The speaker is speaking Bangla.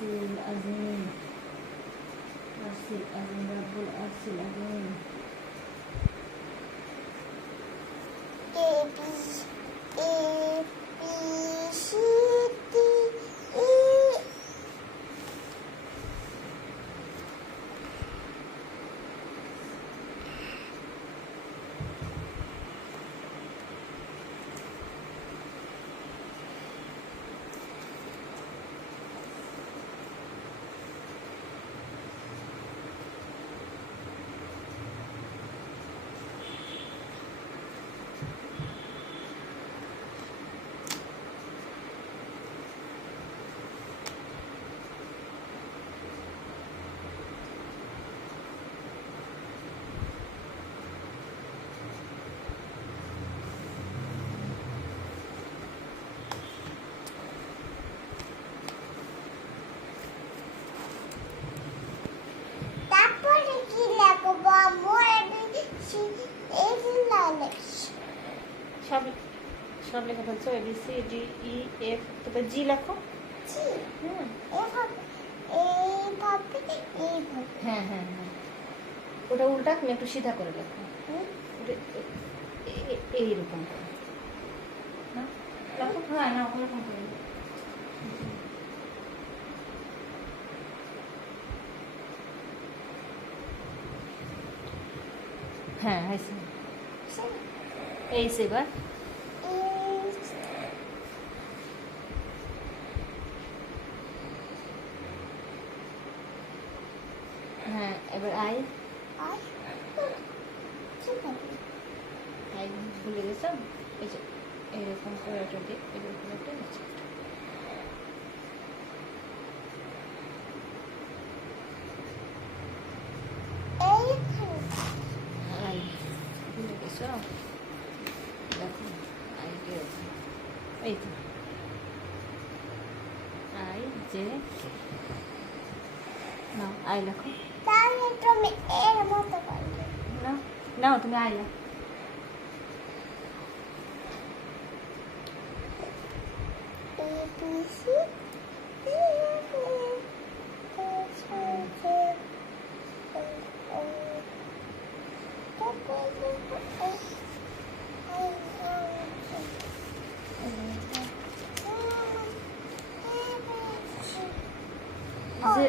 আরসিল আজিম, আরসিল আজিম, রাব্বুল আরসিল আজিম। A B A B C D E তারপরে কি লিখবো আম্মু? সব সব লেখা ফেলছো, A B C D E F, তারপর জি লেখো। হ্যাঁ হ্যাঁ হ্যাঁ, ওটা উল্টা, তুমি একটু সিধা করে লেখো। ওটা এইরকম করে লেখো। হ্যাঁ না, ওরকম করে লেখো। হ্যাঁ হয়েছে, এই সেবার। হ্যাঁ এবার আই। আই ভুলে গেছো, এই যে এরকম করে একটা দিক, এরকম একটা নিচে একটা। আই ভুলে গেছো, দেখো আই এরকম, এই তো আই যে নাও, আই লেখো। তাহলে তুমি এর মতো করবে। নাও নাও, তুমি আই লেখো। A B C D E যে